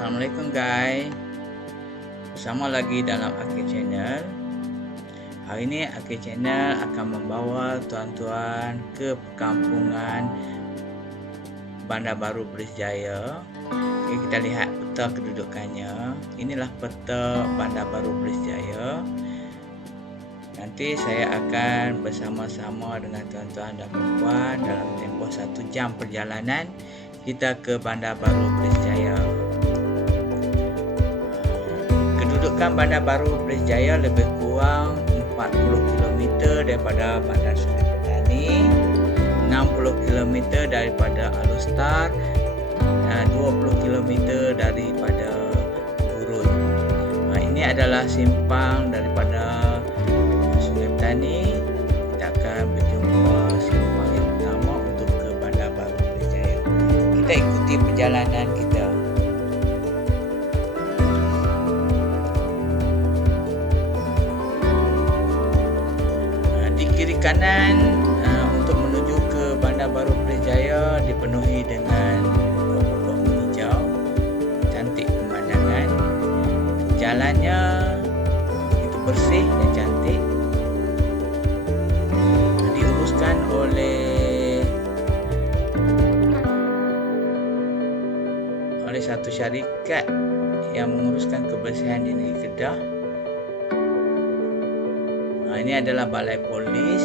Assalamualaikum guys, bersama lagi dalam Akil Channel. Hari ini Akil Channel akan membawa tuan-tuan ke perkampungan Bandar Baru Berjaya. Okay, kita lihat peta kedudukannya. Inilah peta Bandar Baru Berjaya. Nanti saya akan bersama-sama dengan tuan-tuan dan puan dalam tempoh 1 jam perjalanan kita ke Bandar Baru Berjaya. Kedudukan Bandar Baru Berjaya lebih kurang 40 km daripada Bandar Sungai Petani, 60 km daripada Alor, dan 20 km daripada Gurun. Ini adalah simpang daripada Sungai Petani. Kita akan berjumpa simpang yang pertama untuk ke Bandar Baru Berjaya. Kita ikuti perjalanan kita. Di kiri kanan untuk menuju ke Bandar Baru Berjaya dipenuhi dengan pokok hijau, cantik pemandangan. Jalannya begitu bersih dan cantik. Diuruskan oleh satu syarikat yang menguruskan kebersihan di negeri Kedah. Ini adalah balai polis.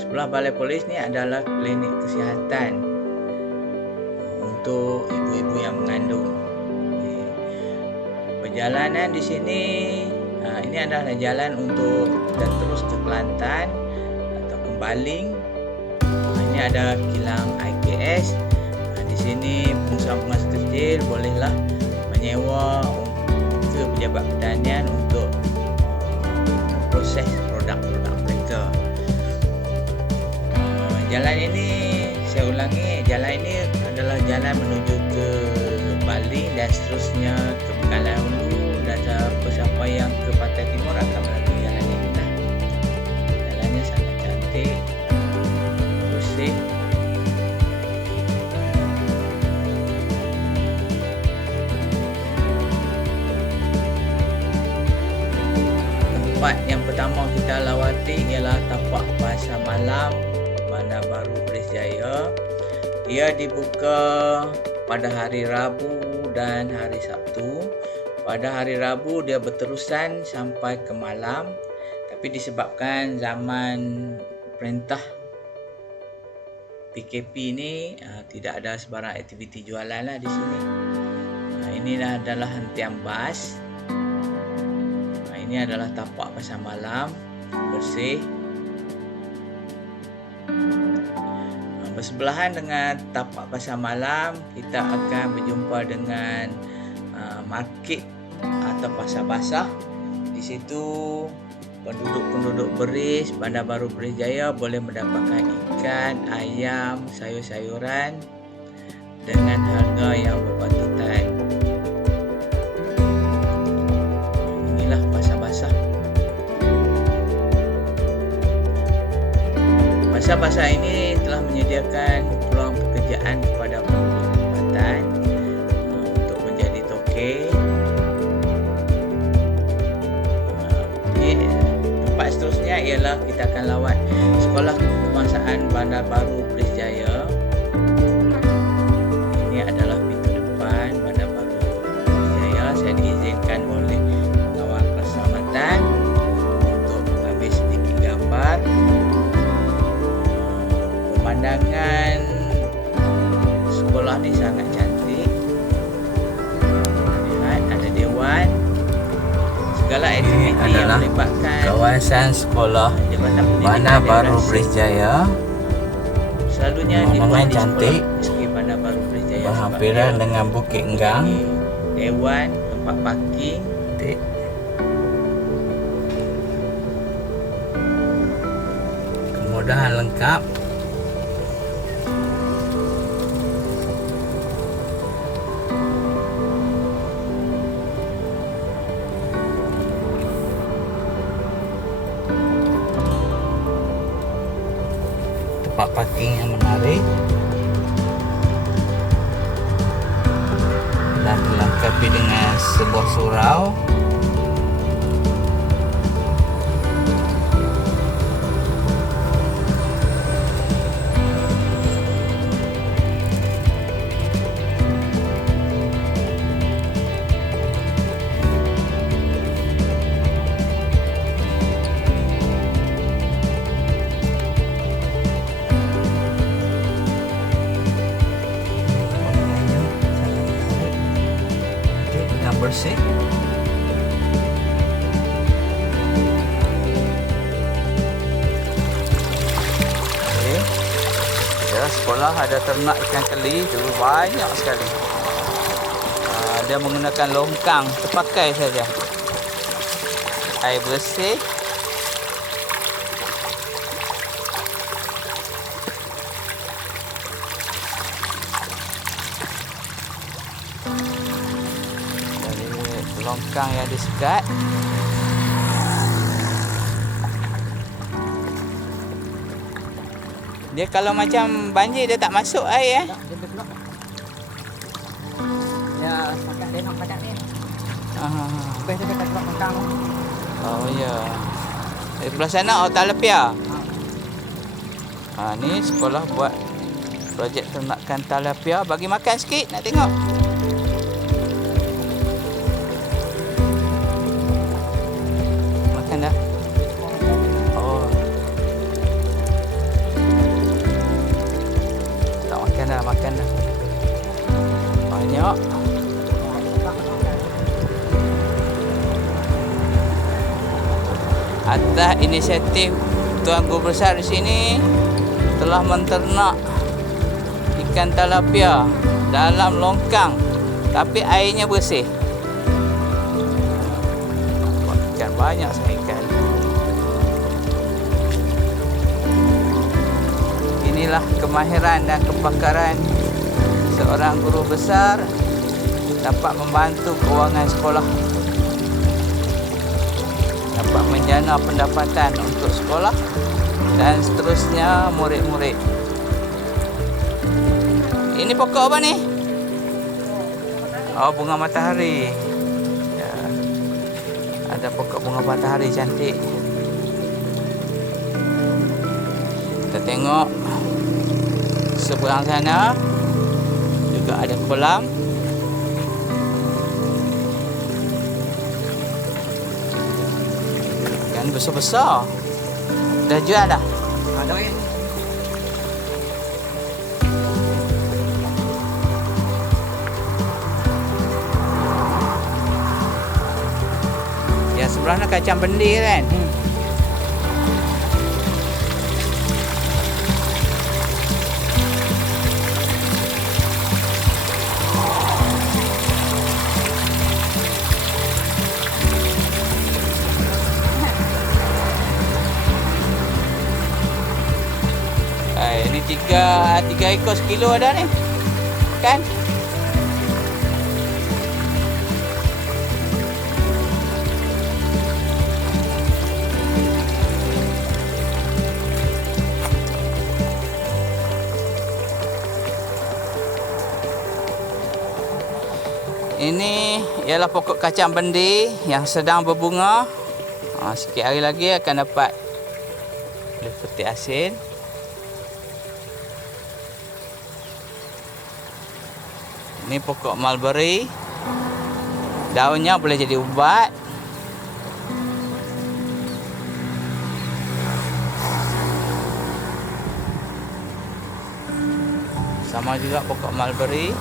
Sebelah balai polis ni adalah klinik kesihatan untuk ibu-ibu yang mengandung. Perjalanan di sini, ini adalah jalan untuk kita terus ke Kelantan atau ke Baling. Ini ada kilang IKS. Di sini pengusaha-pengusaha kecil bolehlah menyewa ke pejabat pertanian untuk proses produk-produk mereka. Jalan ini, saya ulangi, jalan ini adalah jalan menuju ke Baling dan seterusnya ke Bekalan Hulu, dan siapa yang ke Pantai Timur akan melalui jalan ini. Jalannya sangat cantik, bersih. Tempat yang pertama kita lawati ialah tapak pasar malam Bandar Baru Berjaya. Ia dibuka pada hari Rabu dan hari Sabtu. Pada hari Rabu dia berterusan sampai ke malam, tapi disebabkan zaman perintah PKP ini tidak ada sebarang aktiviti jualan lah di sini. Inilah adalah hentian bas. Ini adalah tapak pasar malam, bersih. Bersebelahan dengan tapak pasar malam, kita akan berjumpa dengan market atau pasar basah. Di situ penduduk-penduduk Beris Bandar Baru Berjaya boleh mendapatkan ikan, ayam, sayur-sayuran dengan harga yang berpatutan. Inilah pasar basah. Pasar-pasar ini telah menyediakan peluang pekerjaan kepada penduduk tempatan untuk menjadi tokek. Tempat seterusnya ialah kita akan lawat Sekolah Kebangsaan Bandar Baru Berjaya. Ini adalah pintu depan Bandar Baru Berjaya. Saya diizinkan oleh pengawal keselamatan untuk mengambil sedikit gambar. Pemandangan sekolah ni sangat cantik. Lihat, ada dewan. Segala aktiviti yang melibatkan kawasan sekolah Bandar Baru Berjaya selalunya dibuat di cantik sekolah Bandar Baru Berjaya, berhampiran dengan Bukit Enggang, dewan, tempat parking. Kemudahan lengkap. Tempat parking yang menarik. telah dilengkapi dengan sebuah surau. Bersih. Okay. Ya, sekolah ada ternak ikan keli tu banyak sekali. Dia menggunakan longkang terpakai saja. Air bersih. Longkang yang disekat. Dia kalau macam banjir dia tak masuk air Ya, sepakat dia nak padat ni. Lepas tu dia kat longkang. Oh ya. Di sebelah sana talapia. Ni sekolah buat projek ternakan talapia. Bagi makan sikit nak tengok. Dah. Oh. Tak makan dah. Banyak. Atas inisiatif Tuan Guru Besar di sini telah menternak ikan talapia dalam longkang, tapi airnya bersih. Ikan banyak sekali ikan. Inilah kemahiran dan kepakaran seorang guru besar dapat membantu kewangan sekolah, dapat menjana pendapatan untuk sekolah dan seterusnya murid-murid. Ini pokok apa ni? Oh, bunga matahari. Ya. Ada pokok bunga matahari cantik. Kita tengok seberang sana juga ada kolam. Ikan besar-besar. Dah jual dah? Ada ni. Yang sebelah nak kacang bendi kan? Ini tiga ekor sekilo ada ni, kan? Ini ialah pokok kacang bendi yang sedang berbunga. Sikit hari lagi akan dapat boleh petik asin. Ini pokok mulberry. Daunnya boleh jadi ubat. Sama juga pokok mulberry.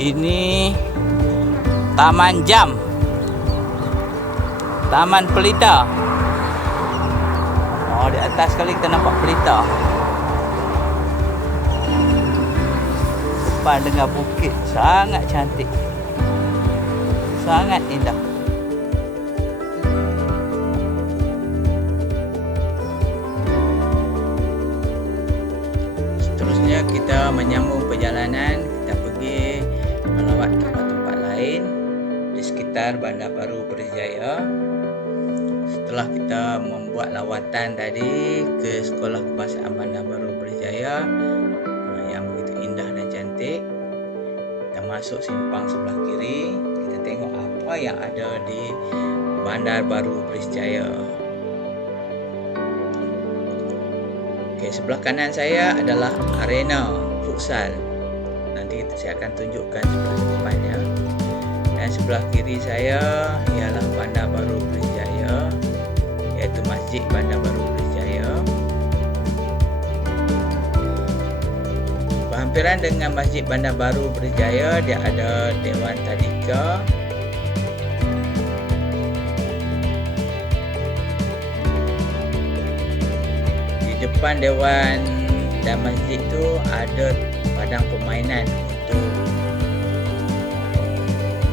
Ini Taman Jam Taman Pelita. Oh, di atas sekali kita nampak pelita. Depan dengan bukit, sangat cantik, sangat indah. Seterusnya kita menyambung perjalanan. Kita pergi melawat tempat-tempat lain di sekitar Bandar Baru Berjaya. Setelah kita membuat lawatan tadi ke Sekolah Kebangsaan Bandar Baru Berjaya yang begitu indah dan cantik, kita masuk simpang sebelah kiri. Kita tengok apa yang ada di Bandar Baru Berjaya. Okey, sebelah kanan saya adalah arena futsal. Nanti saya akan tunjukkan sebelah depannya. Dan sebelah kiri saya ialah Bandar Baru Berjaya, iaitu Masjid Bandar Baru Berjaya. Berhampiran dengan Masjid Bandar Baru Berjaya, dia ada Dewan Tadika. Di depan Dewan dan masjid itu ada padang permainan untuk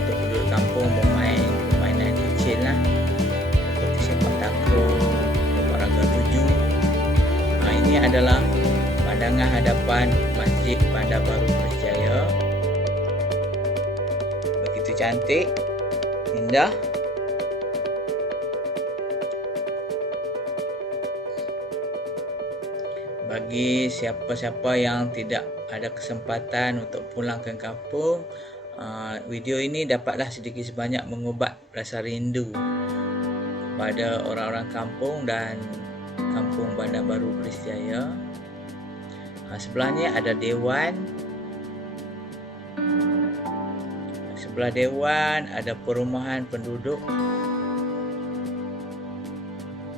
penduduk kampung bermain permainan kecil lah, seperti sepak takraw, olahraga tuju. Ini adalah pandangan hadapan Masjid Bandar Baru Berjaya. Begitu cantik, indah. Bagi siapa-siapa yang tidak ada kesempatan untuk pulang ke kampung, video ini dapatlah sedikit sebanyak mengubat rasa rindu pada orang-orang kampung dan kampung Bandar Baru Berjaya. Sebelahnya ada Dewan. Sebelah Dewan ada perumahan penduduk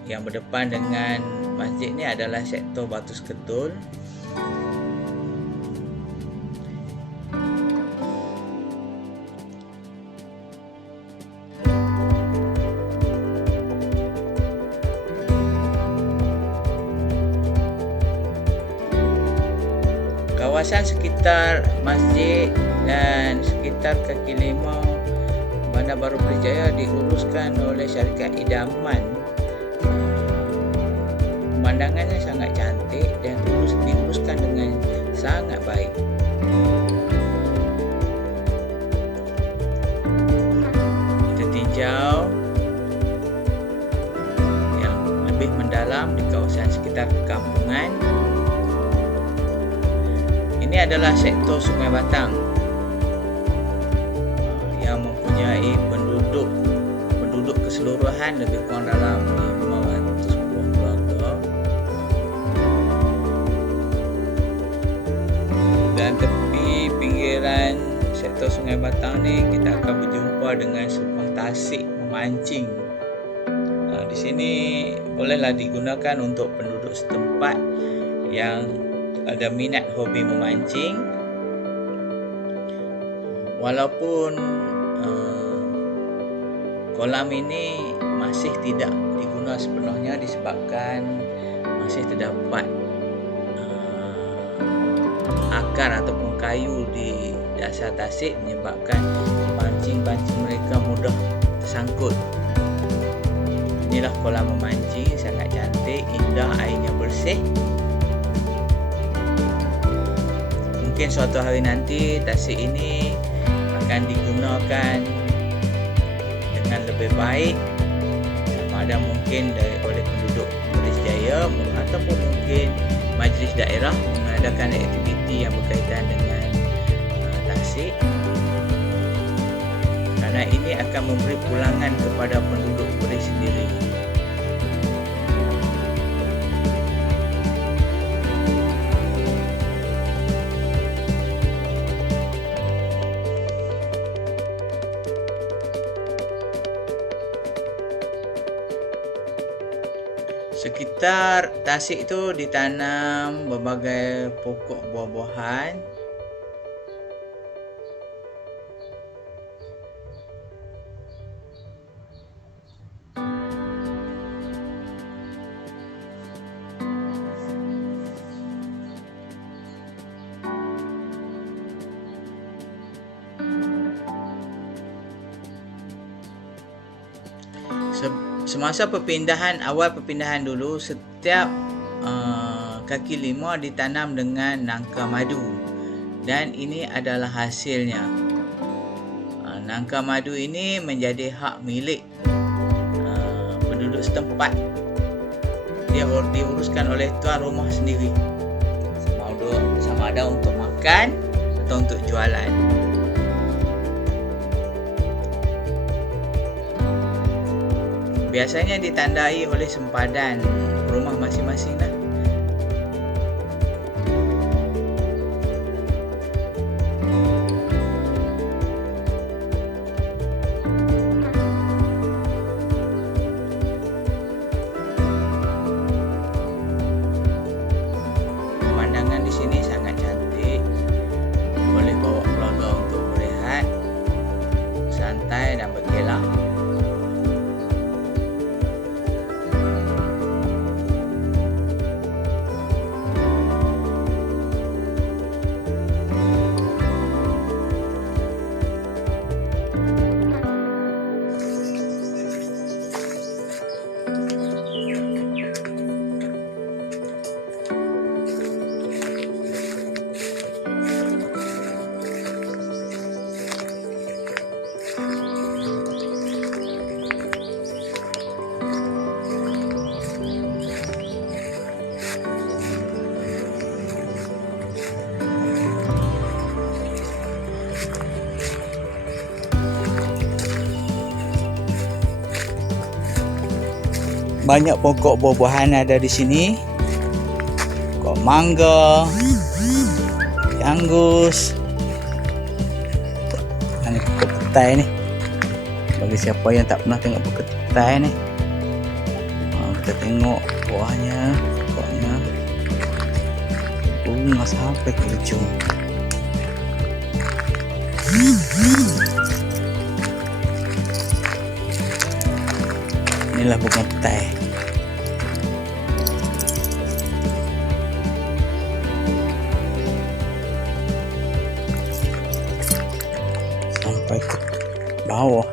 yang berdepan dengan masjid ni adalah sektor Batu Seketul. Kawasan sekitar masjid dan sekitar kaki lima Bandar Baru Berjaya diuruskan oleh syarikat idaman. Pemandangannya sangat cantik dan diuruskan dengan sangat baik. Kita tinjau yang lebih mendalam di kawasan sekitar perkampungan. Ini adalah sektor Sungai Batang yang mempunyai penduduk keseluruhan lebih kurang dalam 500 buah keluarga. Dan tepi pinggiran sektor Sungai Batang ni kita akan berjumpa dengan sebuah tasik memancing. Di sini bolehlah digunakan untuk penduduk setempat yang ada minat hobi memancing. Walaupun kolam ini masih tidak digunakan sepenuhnya disebabkan masih terdapat akar ataupun kayu di dasar tasik menyebabkan pancing-pancing mereka mudah tersangkut. Inilah kolam memancing, sangat cantik, indah, airnya bersih. Mungkin suatu hari nanti tasik ini akan digunakan dengan lebih baik, sama ada mungkin oleh penduduk Berjaya ataupun mungkin majlis daerah mengadakan aktiviti yang berkaitan dengan tasik, kerana ini akan memberi pulangan kepada penduduk Beri sendiri. Sekitar tasik itu ditanam berbagai pokok buah-buahan. semasa awal perpindahan dulu, setiap kaki limau ditanam dengan nangka madu, dan ini adalah hasilnya. Nangka madu ini menjadi hak milik penduduk setempat. Dia diuruskan oleh tuan rumah sendiri, sama ada untuk makan atau untuk jualan. Biasanya ditandai oleh sempadan rumah masing-masing lah. Pemandangan di sini sangat cantik. Boleh bawa keluarga untuk berehat, santai dan berkelak. Banyak pokok buah-buahan ada di sini. Pokok mangga, anggus. Ini pokok petai ni. Bagi siapa yang tak pernah tengok pokok petai ni, kita tengok buahnya, pokoknya bunga sampai ke ujung. Inilah bunga petai. Sampai ke bawah.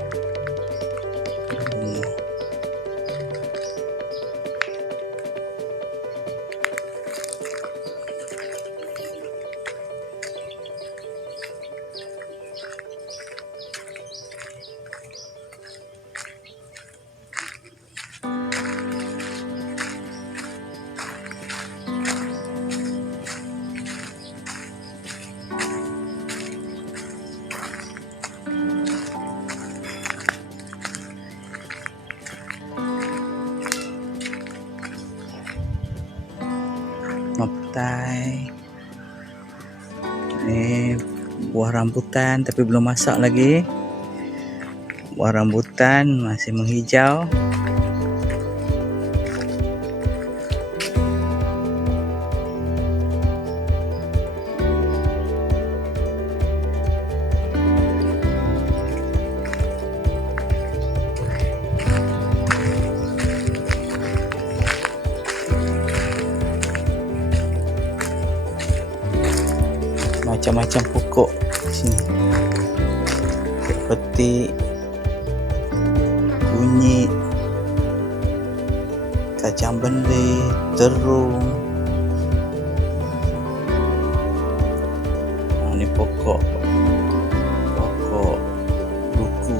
Petai. Ini buah rambutan tapi belum masak lagi. Buah rambutan masih menghijau. Macam-macam pokok di sini, seperti kunyit, kacang bendil, terung. Ini pokok duku,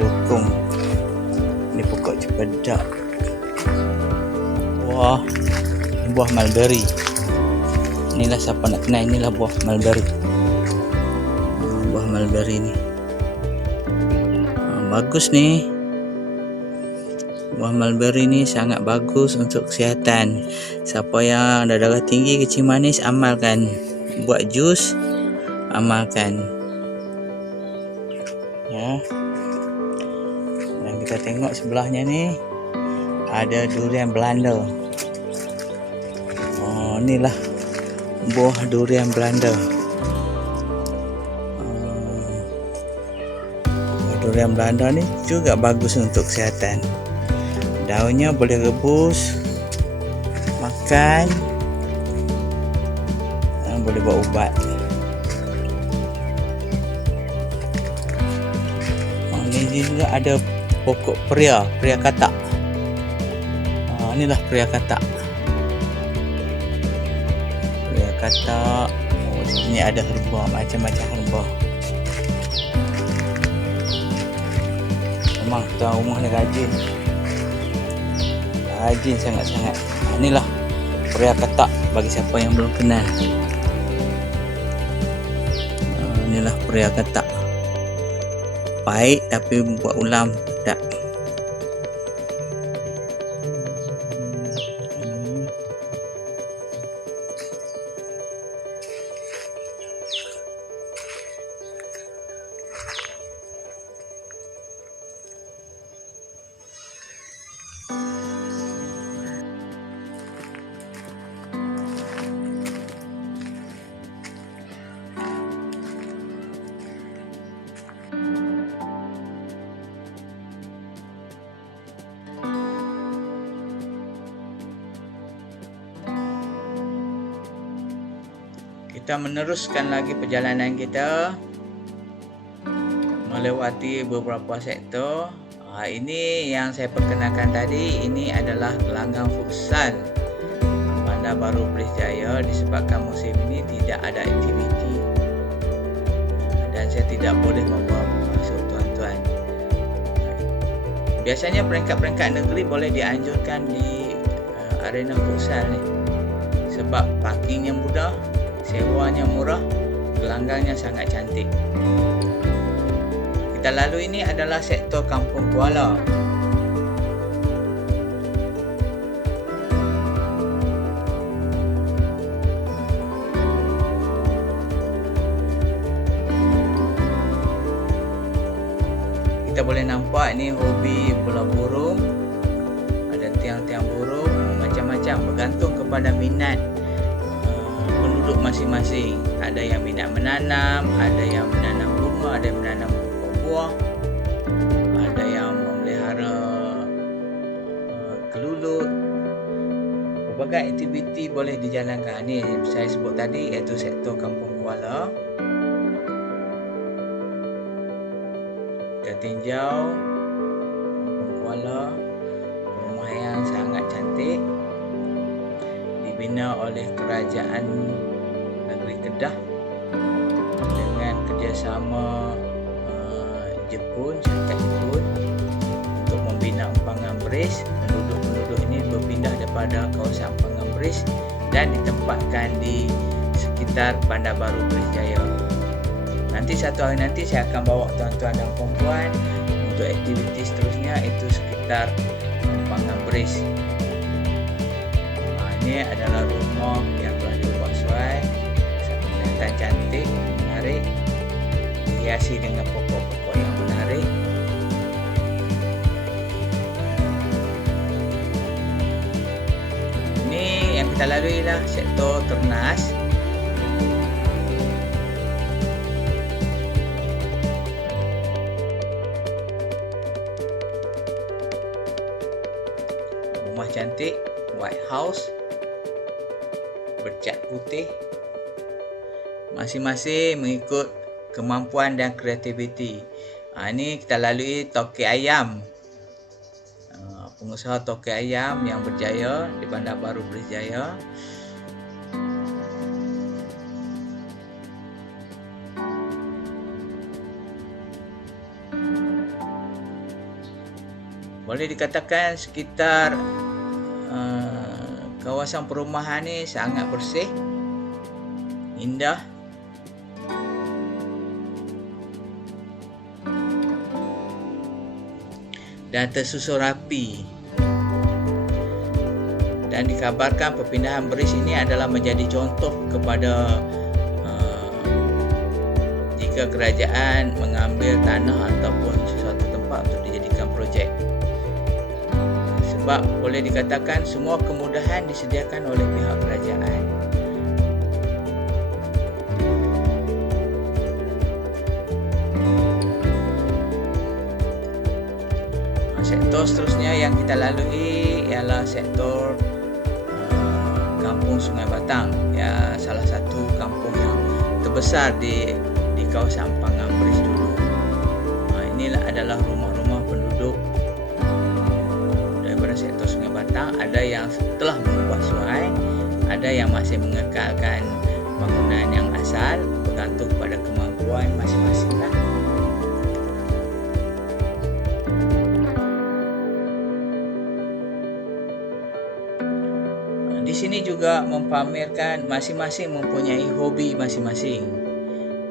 dokong. Ini pokok cempedak. Buah mulberry. Inilah siapa nak kenal, inilah buah mulberry. Buah mulberry ni bagus ni. Buah mulberry ni sangat bagus untuk kesihatan. Siapa yang ada darah tinggi, kecil manis, amalkan. Buat jus, amalkan. Ya. Dan kita tengok sebelahnya ni ada durian Belanda. Inilah buah durian Belanda. Durian Belanda ni juga bagus untuk kesihatan. Daunnya boleh rebus, makan, dan boleh buat ubat. Ini juga ada pokok pria katak. Inilah pria katak. Pria katak. Oh, sini ada herba, macam-macam herba. Memang tuan rumah ni rajin. Rajin sangat-sangat. Inilah pria katak bagi siapa yang belum kenal. Inilah pria katak. Pahit tapi buat ulam tak. Kita meneruskan lagi perjalanan kita melewati beberapa sektor. Ini yang saya perkenalkan tadi, ini adalah gelanggang futsal Bandar Baru Perlis Jaya. Disebabkan musim ini tidak ada aktiviti dan saya tidak boleh membawa masuk tuan-tuan. Biasanya peringkat-peringkat negeri boleh dianjurkan di arena futsal ni, sebab parkingnya mudah, sewanya murah, gelanggangnya sangat cantik. Kita lalu ini adalah sektor Kampung Kuala. Kita boleh nampak ni hobi bola burung, ada tiang-tiang burung, macam-macam, bergantung kepada minat penduduk masing-masing. Ada yang minat menanam, ada yang menanam bunga, ada yang menanam pokok buah, ada yang memelihara kelulut. Berbagai aktiviti boleh dijalankan. Ini saya sebut tadi iaitu sektor Kampung Kuala. Kita tinjau Kampung Kuala, rumah yang sangat cantik, dibina oleh Kerajaan Negeri Kedah dengan kerjasama Jepun, syarikat Jepun, untuk membina empangan beris. Penduduk-penduduk ini berpindah daripada kawasan empangan beris dan ditempatkan di sekitar Bandar Baru Perlis Jaya. Nanti satu hari nanti saya akan bawa tuan-tuan dan puan-puan untuk aktiviti seterusnya, itu sekitar empangan beris. Ini adalah rumah yang telah diubah sesuai, kelihatan cantik, menarik, dihiasi dengan pokok-pokok yang menarik. Ini yang kita lalui lah sektor Ternas. Rumah cantik, White House, bercat putih, masing-masing mengikut kemampuan dan kreativiti. Ini kita lalui toke ayam, pengusaha toke ayam yang berjaya di Bandar Baru Perlis Jaya. Boleh dikatakan sekitar kawasan perumahan ni sangat bersih, indah. Dan tersusun rapi. Dan dikabarkan perpindahan beris ini adalah menjadi contoh kepada jika kerajaan mengambil tanah ataupun sesuatu tempat untuk dijadikan projek. Sebab boleh dikatakan semua kemudahan disediakan oleh pihak kerajaan. Sektor seterusnya yang kita lalui ialah sektor Kampung Sungai Batang, ya, salah satu kampung yang terbesar di kawasan Empangan Beris dulu. Inilah adalah rumah-rumah penduduk ada yang masih mengekalkan bangunan yang asal, bergantung pada kemampuan masing-masing lah. Di sini juga mempamerkan masing-masing mempunyai hobi masing-masing.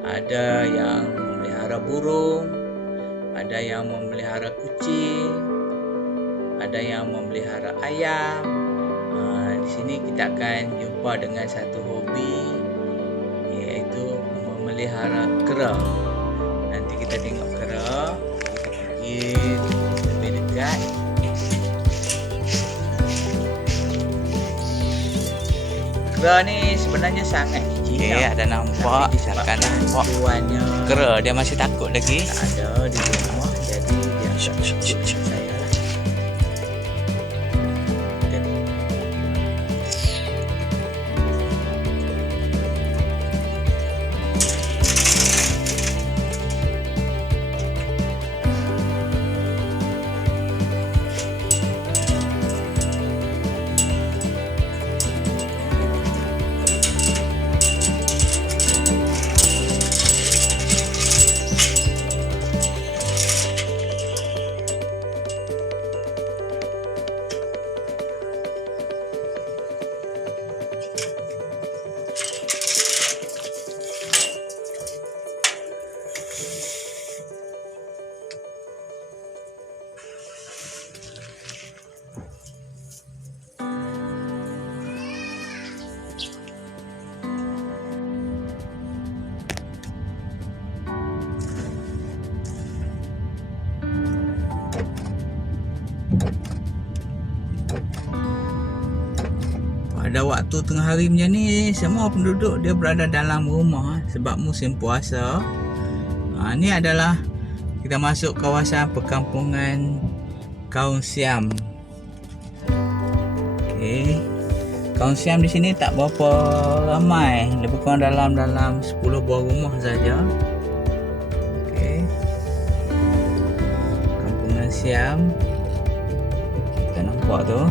Ada yang memelihara burung, ada yang memelihara kucing, ada yang memelihara ayam. Di sini kita akan jumpa dengan satu hobi, iaitu memelihara kera. Nanti kita tengok kera, kita pergi lebih dekat. Kera ni sebenarnya sangat jijik. Okey, ada nampak, akan nampak kera dia masih takut lagi. Tak ada di rumah, jadi dia takut saya lah. Pada waktu tengah hari macam ni, semua penduduk dia berada dalam rumah sebab musim puasa. Ni adalah kita masuk kawasan perkampungan Kaung Siam. Okey. Kaung Siam di sini tak berapa ramai, lebih kurang dalam 10 buah rumah saja. Okey. Kampungan Siam. Kita nampak tu.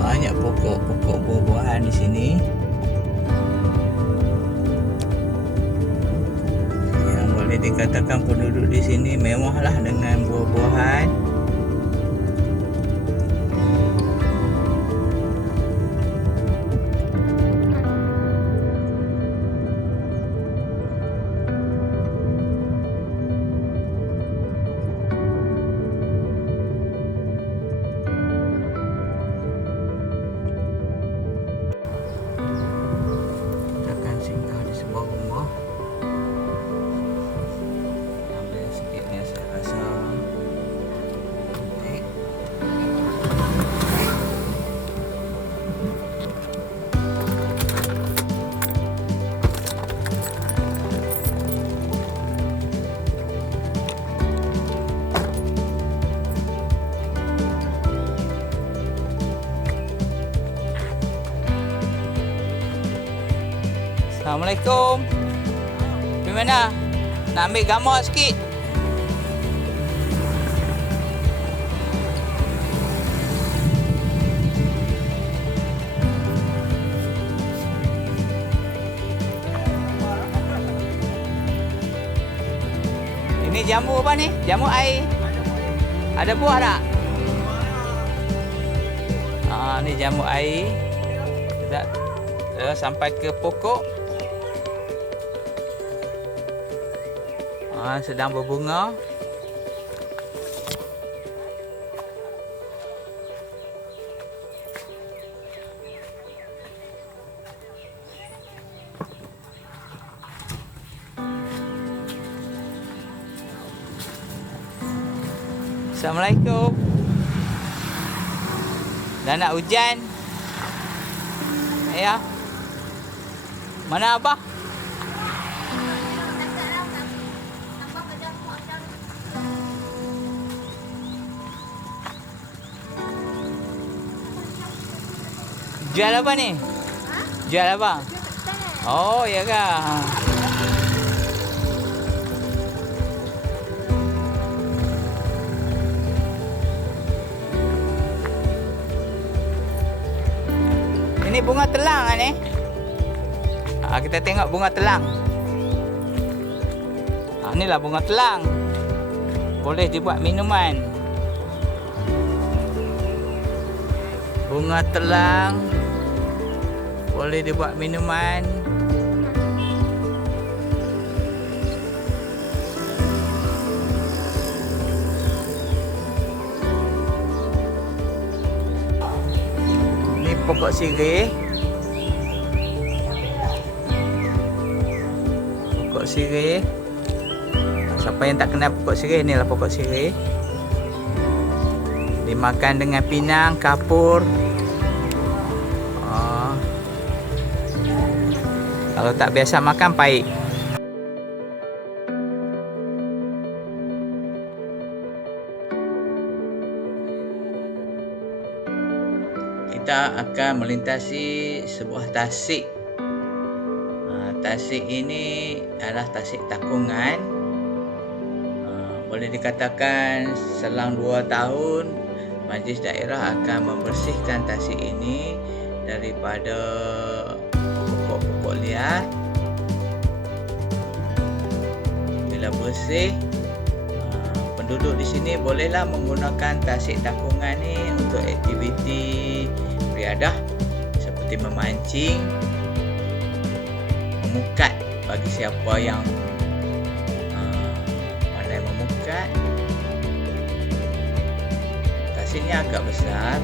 Banyak pokok-pokok buah-buahan di sini. Yang boleh dikatakan penduduk di sini mewahlah dengan buah-buahan. Assalamualaikum. Di mana? Nak ambil gambar sikit. Ini jamu apa ni? Jamu air. Ada buah tak? Ni jamu air. Kita sampai ke pokok. Sedang berbunga. Assalamualaikum. Dah nak hujan. Ya. Mana abah? Jual apa ni? Jual apa? Oh, ya kah? Ini bunga telang kan ni? Kita tengok bunga telang. Inilah bunga telang. Boleh dibuat minuman. Bunga telang boleh dibuat minuman. Ini pokok sirih. Pokok sirih. Siapa yang tak kenal pokok sirih, inilah pokok sirih. Dimakan dengan pinang, kapur. Kalau tak biasa makan, pahit. Kita akan melintasi sebuah tasik. Tasik ini adalah tasik takungan. Boleh dikatakan selang 2 tahun Majlis Daerah akan membersihkan tasik ini daripada pokok-pokok liar. Bila bersih, penduduk di sini bolehlah menggunakan tasik takungan ni untuk aktiviti riadah seperti memancing, memukat bagi siapa yang pandai memukat. Tasiknya agak besar.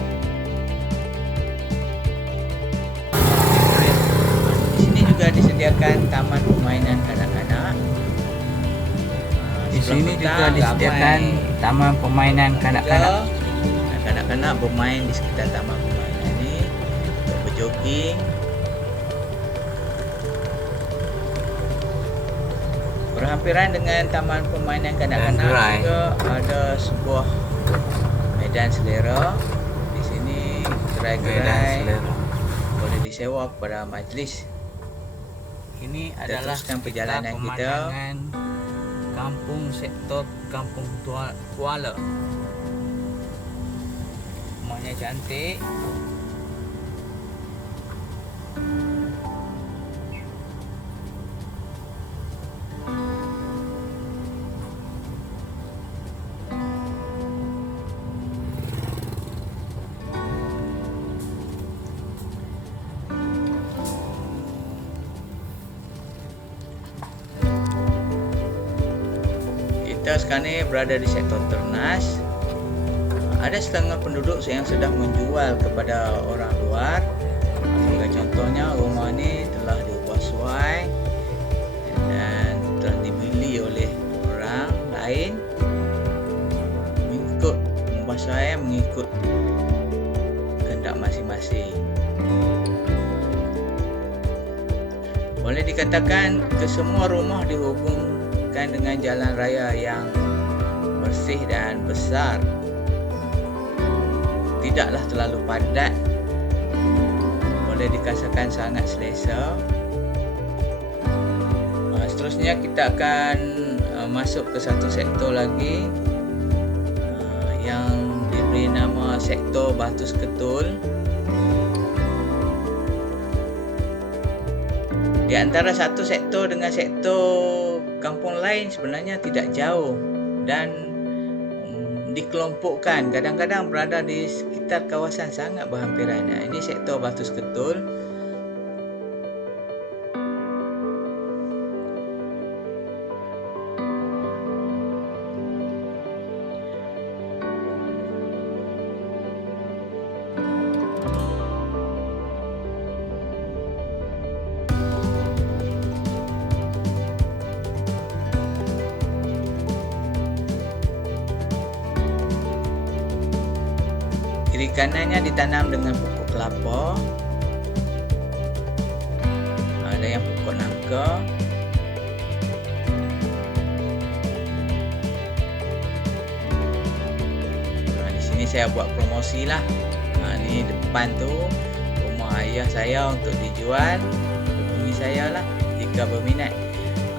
Juga disediakan taman permainan kanak-kanak. Di sini juga disediakan taman permainan kanak-kanak. Kanak-kanak bermain di sekitar taman permainan ini untuk berjoging. Berhampiran dengan taman permainan kanak-kanak juga ada sebuah medan selera. Di sini gerai-gerai boleh disewa kepada majlis. Ini adalah perjalanan kita kampung sektor Kampung Kuala. Rumahnya cantik. Kita sekarang ni berada di sektor Ternas. Ada setengah penduduk yang sedang menjual kepada orang luar. Sebagai contohnya, rumah ni telah diubah suai dan telah dibeli oleh orang lain mengikut mengubah suai, mengikut kehendak masing-masing. Boleh dikatakan kesemua rumah dihubung dengan jalan raya yang bersih dan besar. Tidaklah terlalu padat. Boleh dikatakan sangat selesa. Seterusnya kita akan masuk ke satu sektor lagi yang diberi nama sektor Batu Seketul. Di antara satu sektor dengan sektor kampung lain sebenarnya tidak jauh dan dikelompokkan, kadang-kadang berada di sekitar kawasan sangat berhampiran. Ini sektor Batu Seketul. Kiri kanannya ditanam dengan pokok kelapa. Ada yang pokok nangka. Di sini saya buat promosi lah. Ni depan tu rumah rumah ayah saya untuk dijual. Hubungi saya lah jika berminat.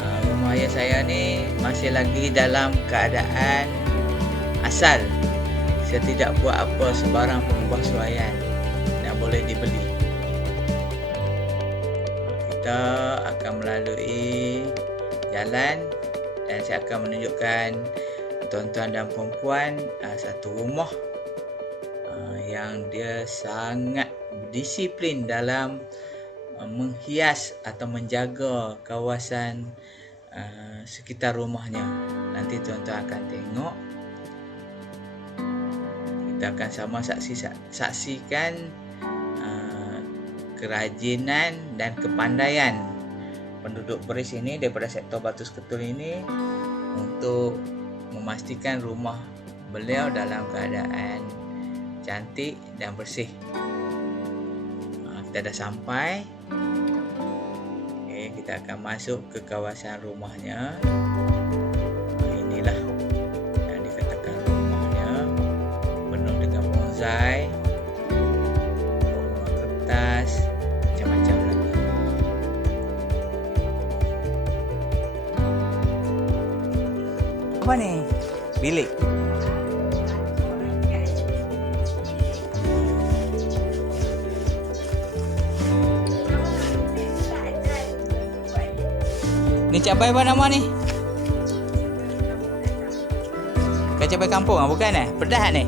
Rumah ayah saya ni masih lagi dalam keadaan asal. Saya tidak buat apa sebarang pengubah suaian dan boleh dibeli. Kita akan melalui jalan dan saya akan menunjukkan tuan-tuan dan perempuan satu rumah yang dia sangat disiplin dalam menghias atau menjaga kawasan sekitar rumahnya. Nanti tuan-tuan akan tengok. Kita akan sama saksikan kerajinan dan kepandaian penduduk Perlis ini daripada sektor Batus Ketul ini untuk memastikan rumah beliau dalam keadaan cantik dan bersih. Kita dah sampai. Okay, kita akan masuk ke kawasan rumahnya. Inilah yang dikatakan rumahnya, penuh dengan bonsai, rumah kertas, macam-macam lagi. Apa ni? Bilik. Ni cabai apa nama ni? Cabai kampung bukan Pedas ni?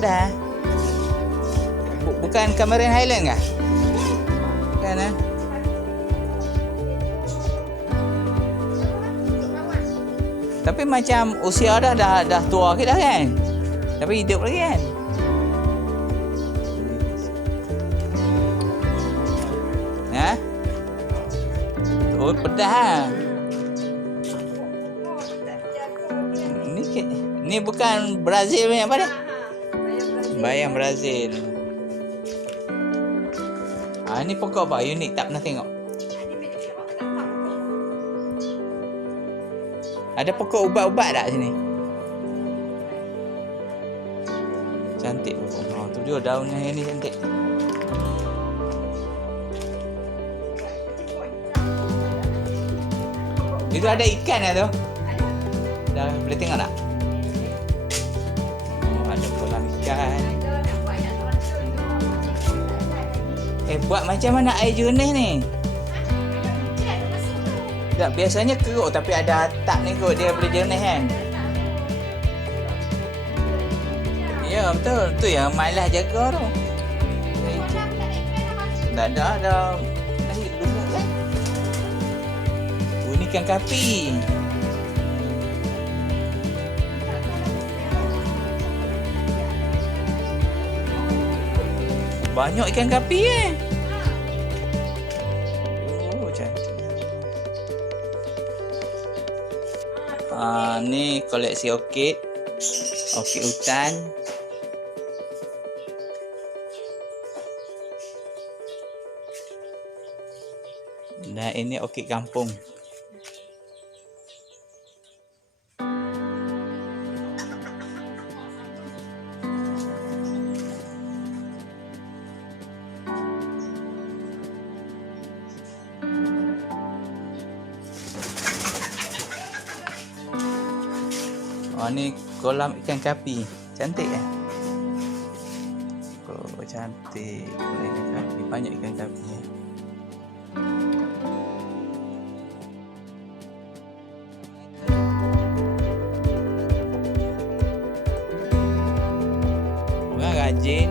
Pedas. Bukan Cameron Highland kah? Bukan Tapi macam usia dah tua ke dah kan? Tapi hidup lagi kan? Oh, pedas Ni bukan Brazil punya apa ni? Bayam Brazil. Ni pokok apa? Unik, tak pernah tengok. Ada pokok ubat-ubat tak sini? Cantik pokok. Tu dia daunnya yang ni cantik. Itu ada ikan tu? Dah boleh tengok tak? Ada kolam ikan. Buat macam mana air jernih ni? Tak, biasanya keruk tapi ada atap ni kot dia boleh jernih kan? Ya betul, tu yang malas jaga tu. Tak ada lumut kan? Ni ikan kapi. Banyak ikan kapi Oh, cantik. Ni koleksi orkid hutan. Dan ini orkid kampung. Ni kolam ikan kapi. Cantik kan? Oh, cantik. Kolam ikan kapi. Banyak ikan kapi. Orang rajin.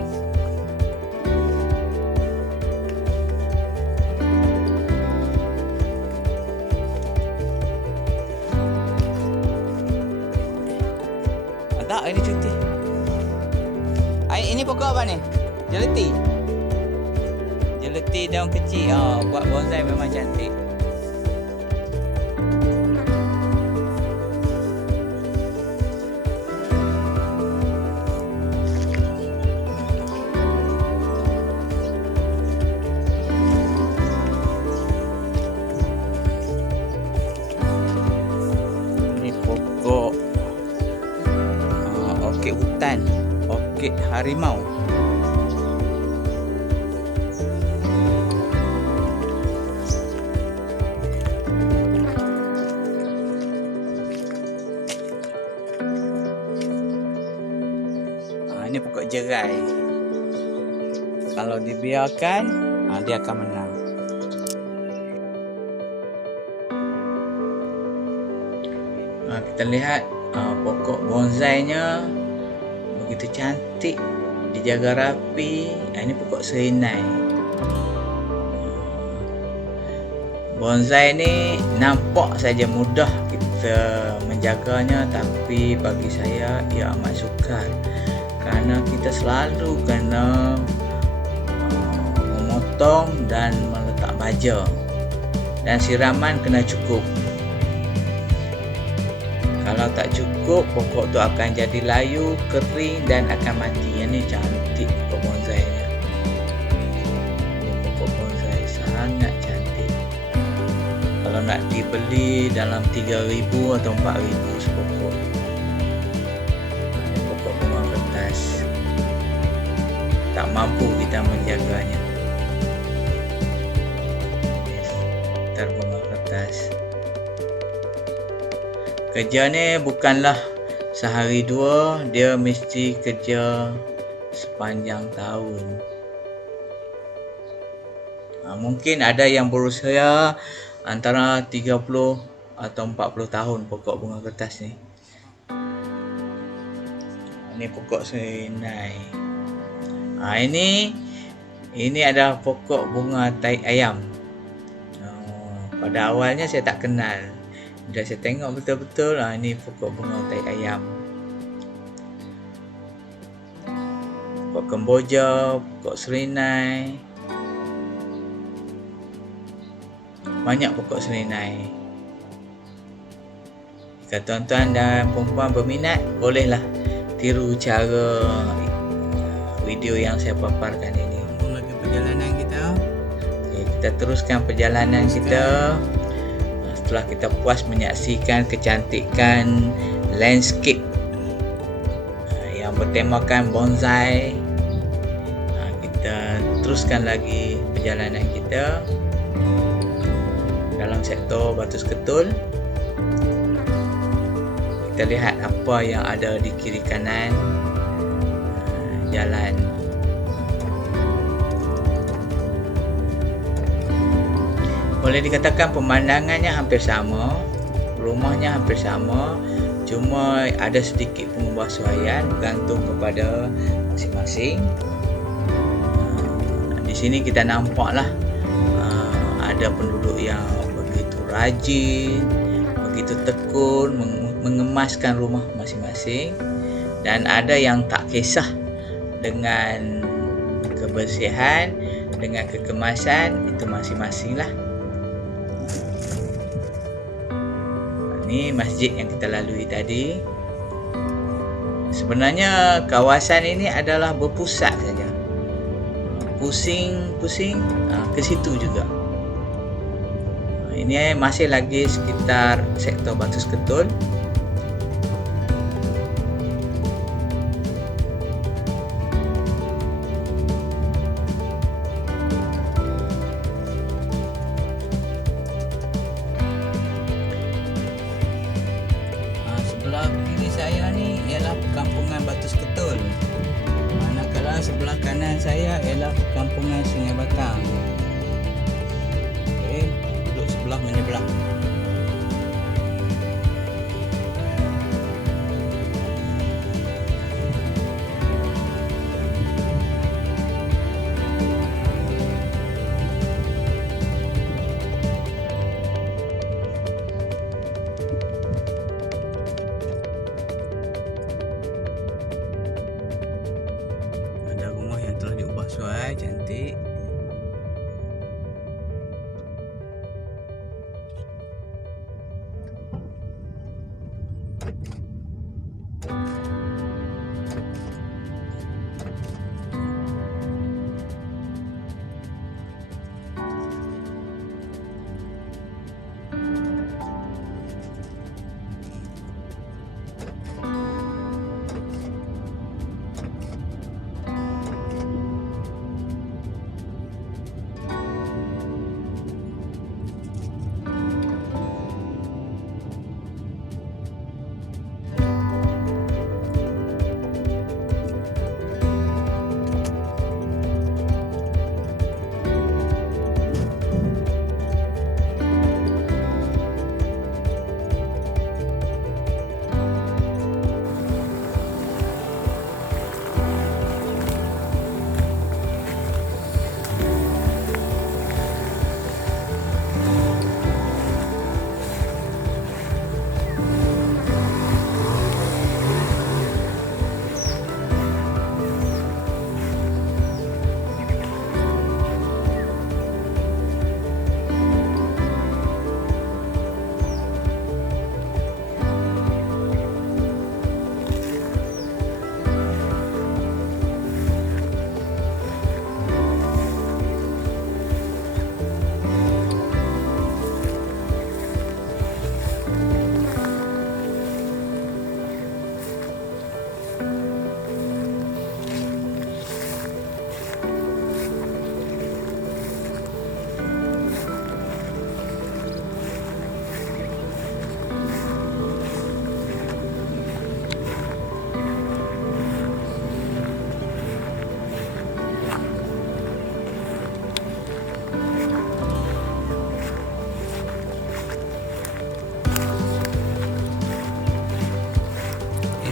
Tak, ini cuti. Ini pokok apa ni? Jeleti. Jeleti daun kecil. Buat bonsai memang cantik. Ini pokok orkid hutan, orkid harimau. jerai. Kalau dibiarkan, dia akan menang. Kita lihat pokok bonsainya begitu cantik, dijaga rapi. Ini pokok serinai. Bonsai ni nampak saja mudah kita menjaganya, tapi bagi saya ia amat sukar kerana kita selalu kena memotong dan meletak baja, dan siraman kena cukup. Kalau tak cukup, pokok tu akan jadi layu, kering dan akan mati. Yang ni cantik pokok bonsainya. Pokok bonsai sangat cantik. Kalau nak dibeli dalam 3,000 atau 4,000 sepokok. Ini pokok bunga kertas. Tak mampu kita menjaganya. Sekitar bunga kertas. Kerja ni bukanlah sehari dua, dia mesti kerja sepanjang tahun. Mungkin ada yang berusia antara 30 atau 40 tahun pokok bunga kertas ni. Ini pokok serinai. Ini adalah pokok bunga tai ayam. Pada awalnya saya tak kenal. Dah saya tengok betul-betul ini pokok bunga tai ayam. Pokok kemboja, pokok serinai. Banyak pokok serinai. Jika tuan-tuan dan puan-puan berminat, bolehlah tiru cara video yang saya paparkan ini. Sambung lagi perjalanan kita. Kita teruskan perjalanan kita. Setelah kita puas menyaksikan kecantikan landscape yang bertemakan bonsai, kita teruskan lagi perjalanan kita dalam sektor Batu Ketul. Kita lihat apa yang ada di kiri kanan jalan. Boleh dikatakan pemandangannya hampir sama, rumahnya hampir sama, cuma ada sedikit pengubahsuaian bergantung kepada masing-masing. Di sini kita nampaklah ada penduduk yang begitu rajin, begitu tekun mengemaskan rumah masing-masing, dan ada yang tak kisah dengan kebersihan, dengan kekemasan, itu masing-masing lah. Ini masjid yang kita lalui tadi. Sebenarnya kawasan ini adalah berpusat saja. Pusing-pusing ke situ juga. Ini masih lagi sekitar sektor Batu Ketul. Sebelah kiri saya ni ialah perkampungan Batu Ketul. Manakala sebelah kanan saya ialah perkampungan Sungai Batang. Okey, duduk sebelah menyebelah. Telah diubah suai, cantik.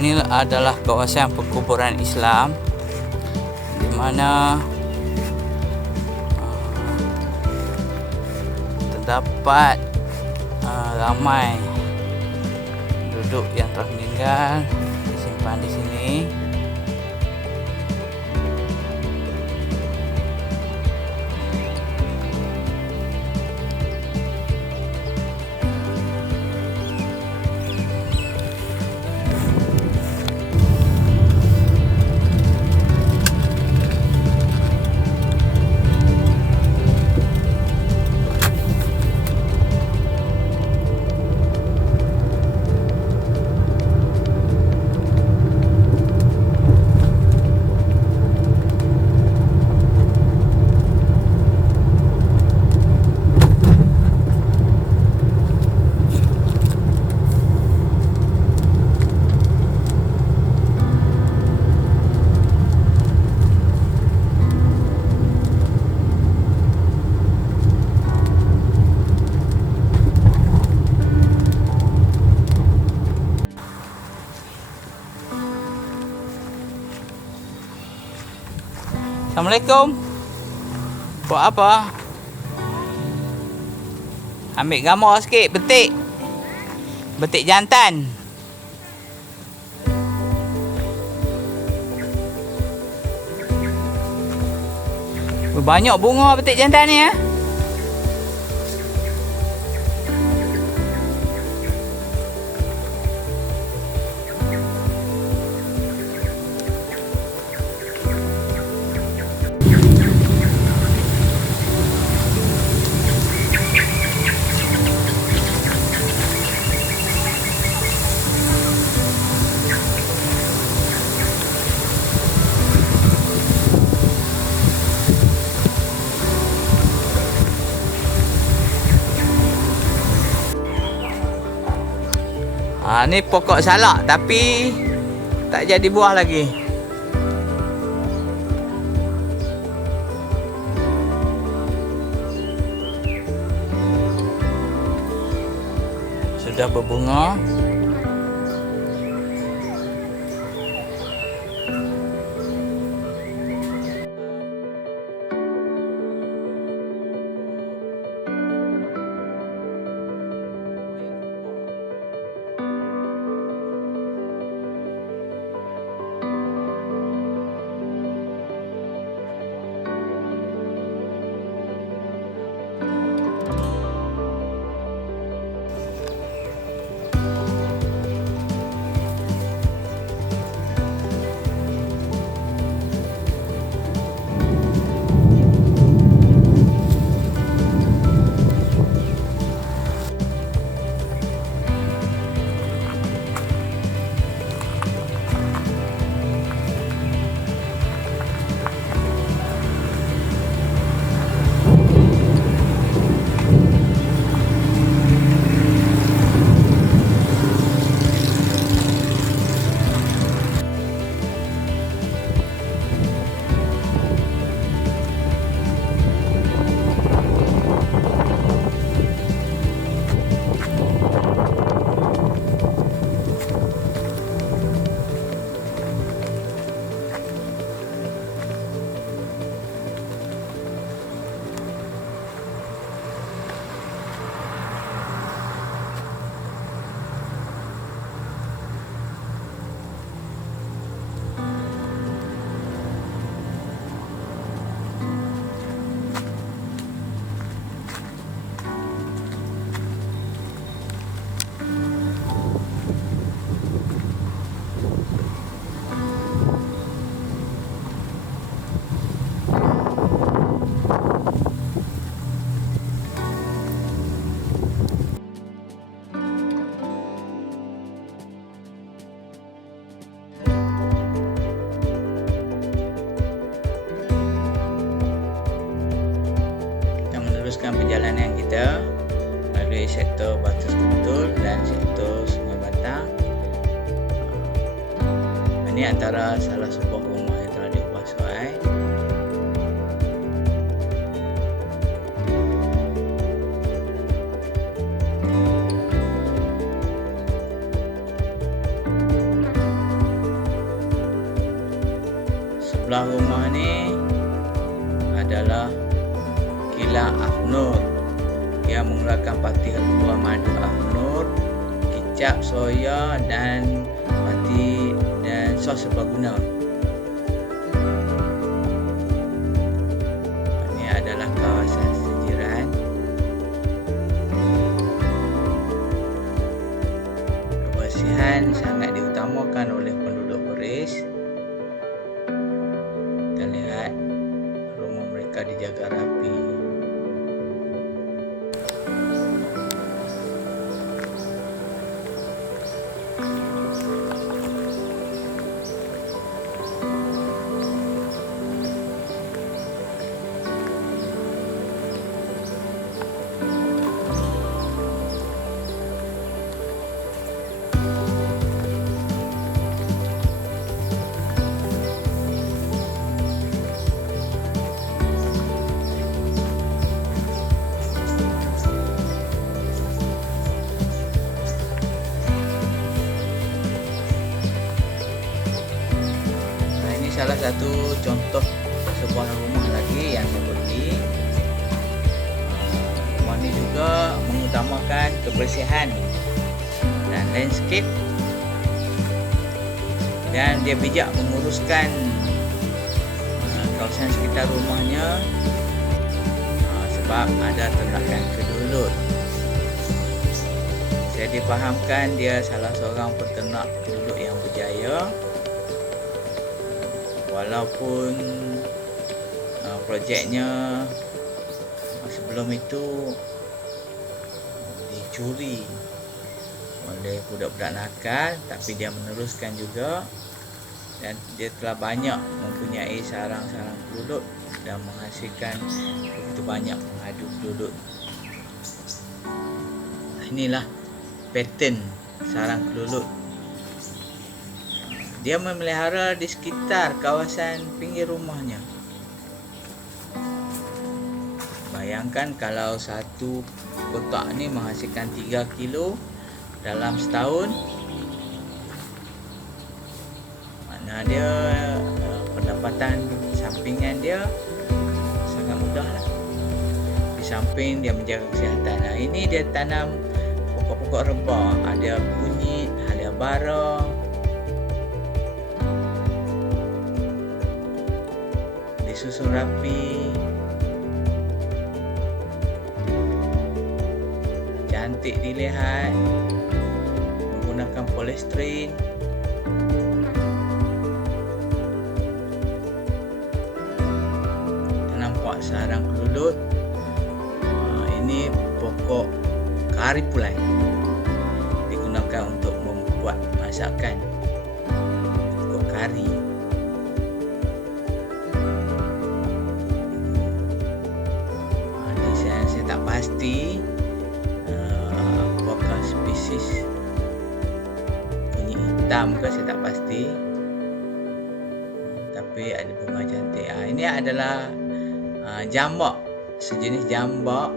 Ini adalah kawasan perkuburan Islam di mana terdapat ramai penduduk yang telah meninggal disimpan di sini. Assalamualaikum. Buat apa? Ambil gambar sikit, betik. Betik jantan. Banyak bunga betik jantan ni ya. Ni pokok salak tapi tak jadi buah lagi. Sudah berbunga. Meneruskan perjalanan kita melalui sektor Batu Sekutul dan sektor Sungai Batang. Ini antara salah sebuah rumah yang telah dikuasai. sebelah rumah ni adalah kilang Afnur. Dia mengeluarkan pati buah madu Afnur, kicap soya dan pati dan sos serbaguna. Ini adalah kawasan sejiran. Kebersihan sangat diutamakan oleh penduduk Perlis. Kita lihat rumah mereka dijaga rapi. Salah satu contoh sebuah rumah lagi yang saya beli. Rumah ini juga mengutamakan kebersihan dan landscape, dan dia bijak menguruskan kawasan sekitar rumahnya sebab ada ternakan kedulut. Saya difahamkan dia salah seorang peternak kedulut yang berjaya. Walaupun projeknya sebelum itu dicuri oleh budak-budak nakal, tapi dia meneruskan juga, dan dia telah banyak mempunyai sarang-sarang kelulut dan menghasilkan begitu banyak madu kelulut. Inilah pattern sarang kelulut. Dia memelihara di sekitar kawasan pinggir rumahnya. Bayangkan kalau satu kotak ni menghasilkan 3 kilo dalam setahun, mana dia pendapatan sampingan dia sangat mudah lah. Di samping dia menjaga kesihatan. Nah, ini dia tanam pokok-pokok rebah. Ada kunyit, halia bara, disusun rapi, cantik dilihat, menggunakan polystyrene. Nampak sarang kelulut. Ini pokok kari pulai, digunakan untuk membuat masakan pokok kari. Tak pasti apakah spesies kunyit hitam ke, saya tak pasti, tapi ada bunga cantik. Ini adalah jambak, sejenis jambak,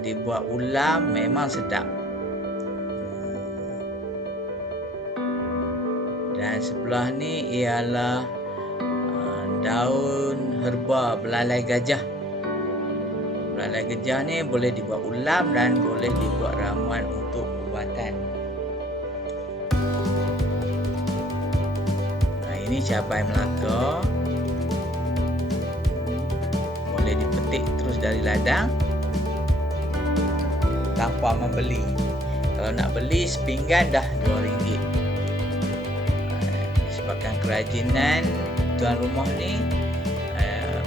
dibuat ulam, memang sedap. Dan sebelah ni ialah daun herba belalai gajah. Belalai gajah ni boleh dibuat ulam dan boleh dibuat ramuan untuk ubatan. Ini cabai Melaka, boleh dipetik terus dari ladang tanpa membeli. Kalau nak beli sepinggan dah RM2. Disebabkan kerajinan tuan rumah ni,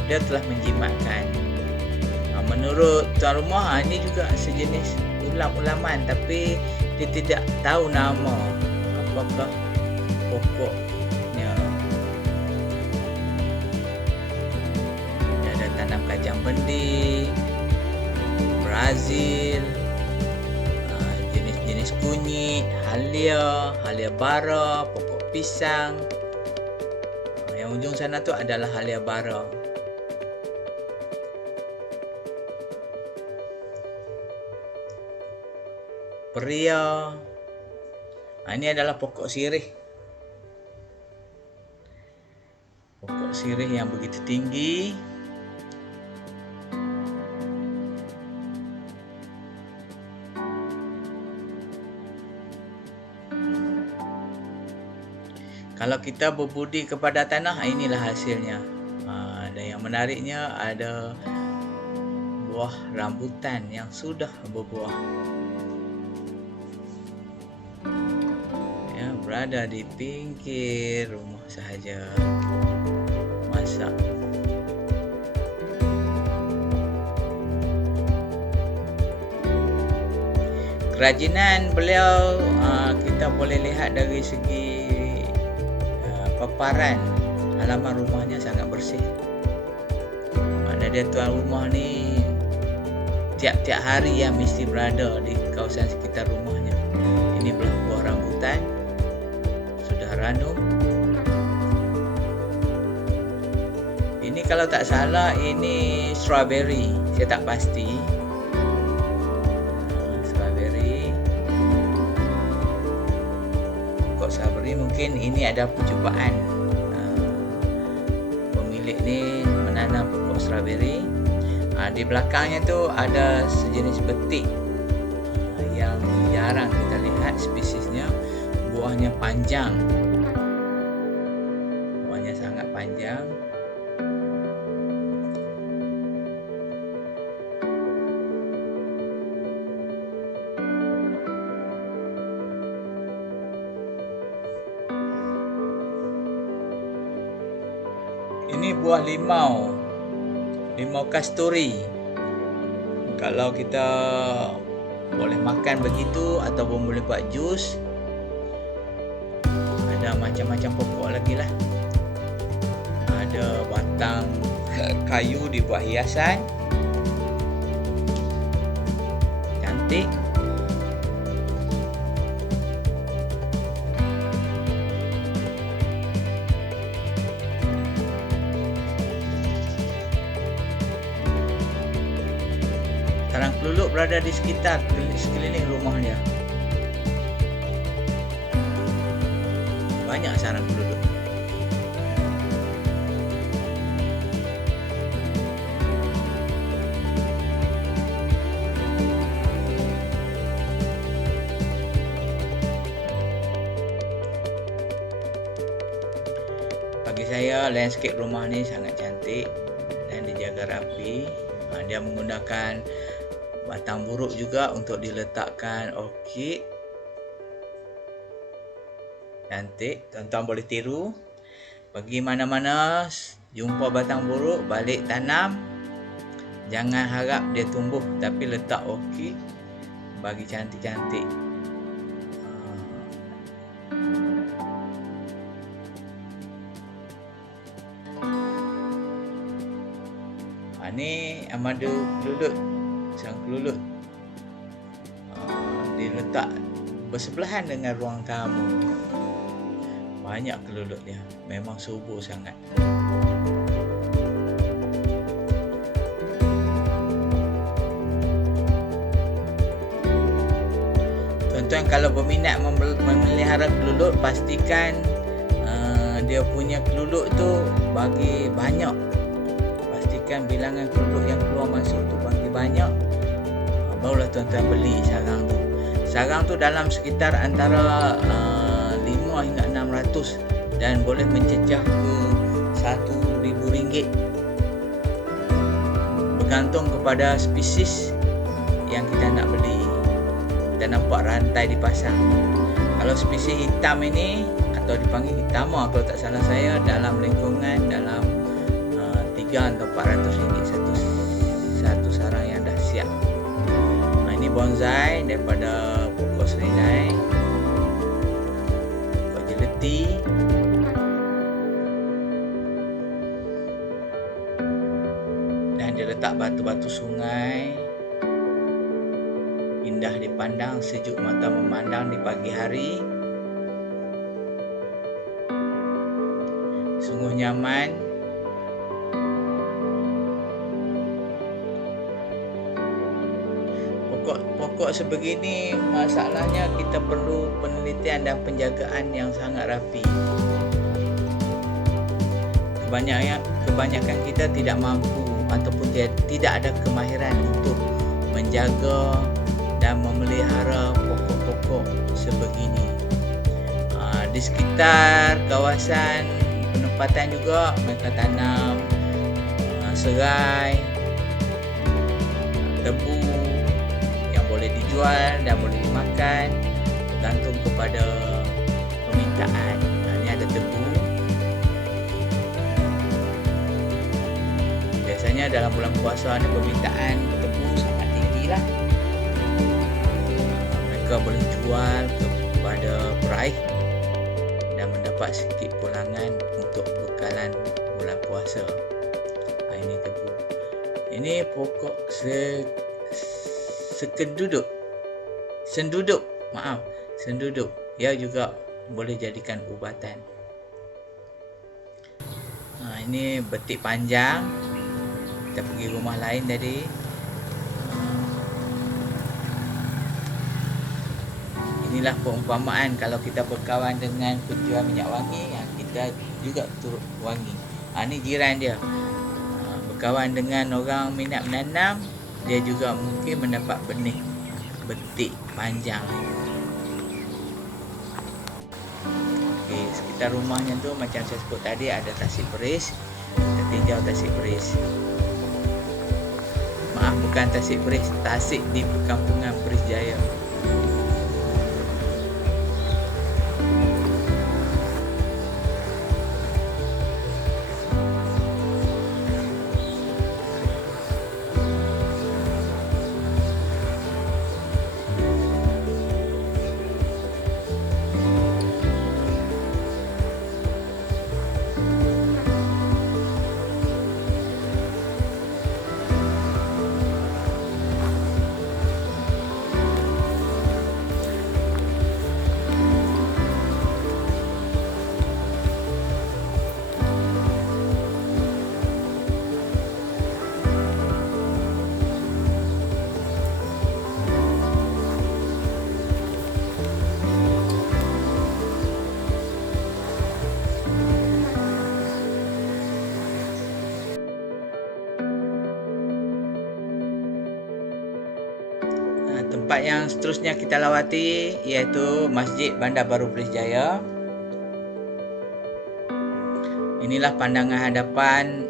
dia telah menjimatkan. Menurut tuan rumah, ini juga sejenis ulam-ulaman, tapi dia tidak tahu nama apakah pokoknya. Dia ada tanam kacang bendi, Brazil, jenis-jenis kunyit, halia bara, pokok pisang. Yang ujung sana tu adalah halia bara. Peria. Ini adalah pokok sirih. Pokok sirih yang begitu tinggi. Kalau kita berbudi kepada tanah, inilah hasilnya. Dan yang menariknya ada buah rambutan yang sudah berbuah. Ya, berada di pinggir rumah sahaja. Masak. Kerajinan beliau kita boleh lihat dari segi paparan halaman rumahnya sangat bersih. Mana dia tuan rumah ni tiap-tiap hari ya mesti berada di kawasan sekitar rumahnya. Ini belah buah rambutan sudah ranum. Ini kalau tak salah ini strawberry, saya tak pasti. Strawberry. Pokok strawberry mungkin ini ada percubaan. Pemilik ni menanam pokok strawberry. Di belakangnya tu ada sejenis betik yang jarang kita lihat spesiesnya. Buahnya panjang. Buahnya sangat panjang. Ini buah limau kasturi. Kalau kita boleh makan begitu ataupun boleh buat jus. Ada macam-macam pokok lagi lah. Ada batang kayu dibuat hiasan. Cantik. Sarang keluluk berada di sekeliling rumahnya. Banyak sarang keluluk. Bagi saya landscape rumah ni sangat cantik dan dijaga rapi. Dia menggunakan batang buruk juga untuk diletakkan orkid. Cantik, tuan-tuan boleh tiru. Pergi mana-mana jumpa batang buruk, balik tanam. Jangan harap dia tumbuh, tapi letak orkid bagi cantik-cantik. Ni amada kelulut, sang kelulut diletak bersebelahan dengan ruang tamu. Banyak kelulut dia, memang subur sangat. Tuan-tuan kalau berminat memelihara kelulut, pastikan dia punya kelulut tu bagi banyak. Bilangan kelulut yang keluar masuk tu bagi banyak, barulah tuan-tuan beli sarang tu. Sarang tu dalam sekitar antara 5 hingga 600 dan boleh mencecah ke RM1,000, bergantung kepada spesies yang kita nak beli. Kita nampak rantai dipasang. Kalau spesies hitam ini atau dipanggil hitama kalau tak salah saya, dalam lingkungan dalam atau RM400 satu sarang yang dah siap. Ini bonsai daripada pokok seridai, pokok jeleti. Dan dia letak batu-batu sungai. Indah dipandang, sejuk mata memandang di pagi hari. Sungguh nyaman. Pokok sebegini masalahnya kita perlu penelitian dan penjagaan yang sangat rapi. kebanyakan kita tidak mampu ataupun tidak ada kemahiran untuk menjaga dan memelihara pokok-pokok sebegini. Di sekitar kawasan penempatan juga mereka tanam serai, tebu yang boleh dijual dan boleh dimakan, bergantung kepada permintaan. Ini ada tebu. Biasanya dalam bulan puasa ni permintaan tebu sangat tinggi lah. Mereka boleh jual kepada peraih dan mendapat sedikit pulangan untuk bekalan bulan puasa. Ini tebu. Ini pokok senduduk. Ia juga boleh jadikan ubatan. Ini betik panjang. Kita pergi rumah lain tadi. Inilah perumpamaan kalau kita berkawan dengan penjual minyak wangi, kita juga turut wangi. Ini jiran dia. Berkawan dengan orang minat menanam, dia juga mungkin mendapat benih betik panjang. Okey, sekitar rumahnya tu macam saya sebut tadi ada tasik beris. Kita tinjau tasik beris. Bukan tasik beris, tasik di perkampungan Beris Jaya. Tempat yang seterusnya kita lawati iaitu Masjid Bandar Baru Beris Jaya. Inilah pandangan hadapan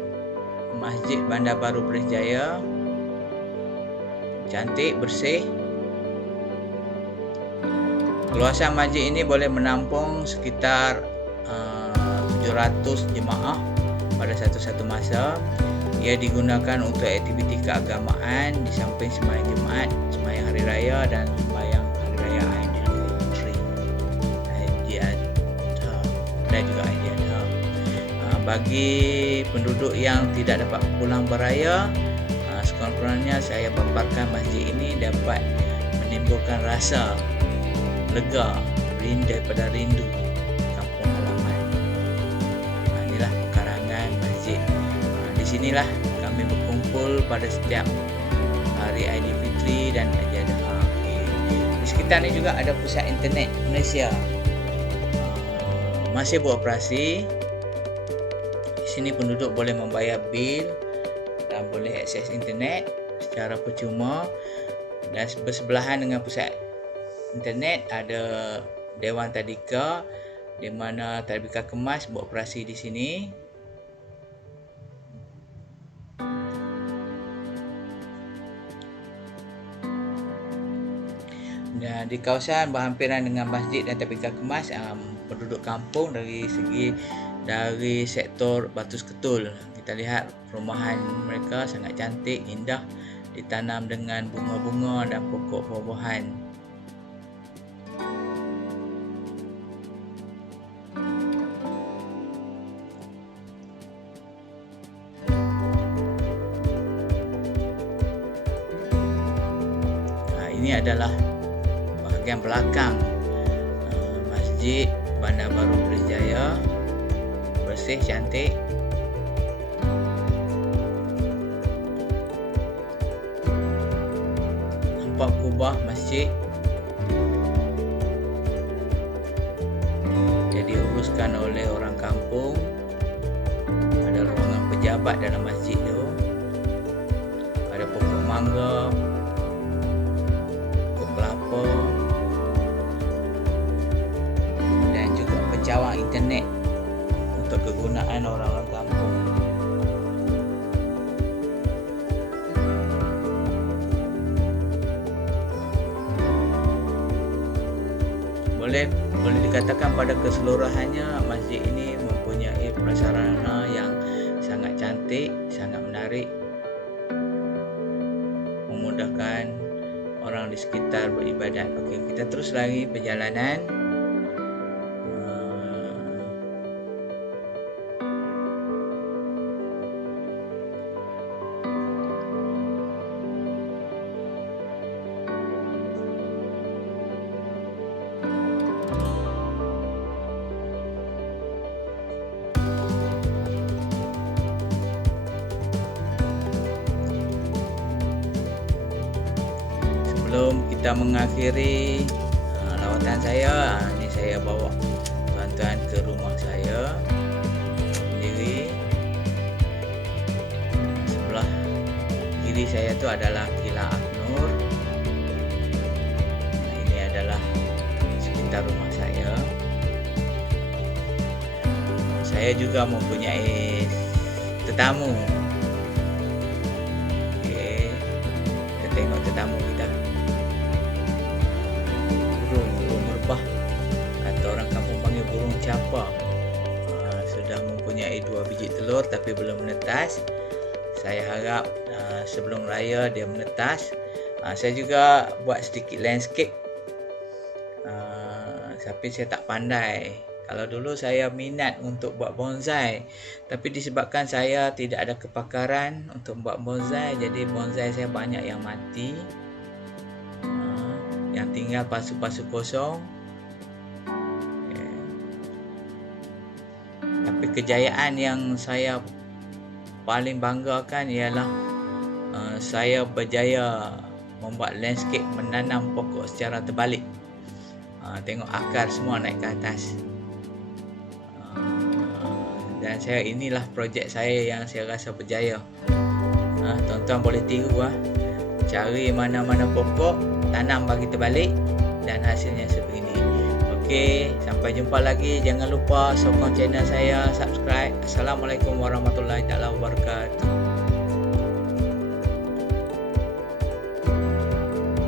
Masjid Bandar Baru Beris Jaya. Cantik, bersih. Luasan masjid ini boleh menampung sekitar 700 jemaah pada satu masa. Ia digunakan untuk aktiviti keagamaan di samping sembahyang Jumaat, sembahyang Hari Raya dan sembahyang Hari Raya Aidilfitri dan juga Aidilha. Bagi penduduk yang tidak dapat pulang beraya, sekurang-kurangnya saya paparkan masjid ini dapat menimbulkan rasa lega daripada rindu kampung halaman. Inilah pekarangan masjid. Di sinilah kami berkumpul pada setiap hari Aidilfitri dan Aidilha. Di sekitar ini juga ada pusat internet Malaysia. Masih beroperasi. Di sini penduduk boleh membayar bil dan boleh akses internet secara percuma. Dan bersebelahan dengan pusat internet ada Dewan Tadika, di mana Tadbika Kemas beroperasi di sini. Dan di kawasan berhampiran dengan masjid dan Tadbika Kemas, penduduk kampung dari sektor Batu Ketul. Kita lihat perumahan mereka sangat cantik, indah, ditanam dengan bunga-bunga dan pokok buah-buahan. Ini adalah bahagian belakang Masjid Bandar Baru Beris Jaya. Bersih, cantik. Nampak kubah masjid. Dia diuruskan oleh orang kampung. Ada pejabat dalam masjid tu. Ada pokok mangga, pokok kelapa, dan juga pencawang internet untuk kegunaan orang-orang kampung. Boleh dikatakan pada keseluruhannya masjid ini mempunyai prasarana yang sangat cantik, sangat menarik, memudahkan orang di sekitar beribadat. Okey, kita terus lagi perjalanan. Sebelum kita mengakhiri lawatan saya, ini saya bawa tuan-tuan ke rumah saya sendiri. Sebelah kiri saya tu adalah Kilah Aknur. Ini adalah sekitar rumah saya. Saya juga mempunyai tetamu. Okey, kita tengok tetamu kita. Burung merbah atau orang kampung panggil burung capa. Sudah mempunyai 2 biji telur tapi belum menetas. Saya harap sebelum raya dia menetas. Saya juga buat sedikit landscape, tapi saya tak pandai. Kalau dulu saya minat untuk buat bonsai, tapi disebabkan saya tidak ada kepakaran untuk buat bonsai, jadi bonsai saya banyak yang mati. Yang tinggal pasu-pasu kosong. Tapi kejayaan yang saya paling banggakan ialah saya berjaya membuat landscape, menanam pokok secara terbalik. Tengok akar semua naik ke atas. Dan inilah projek saya yang saya rasa berjaya. Tuan-tuan boleh tiru cari mana-mana pokok, tanam bagi terbalik, dan hasilnya sebegini. Okey, sampai jumpa lagi. Jangan lupa sokong channel saya, subscribe. Assalamualaikum warahmatullahi wabarakatuh.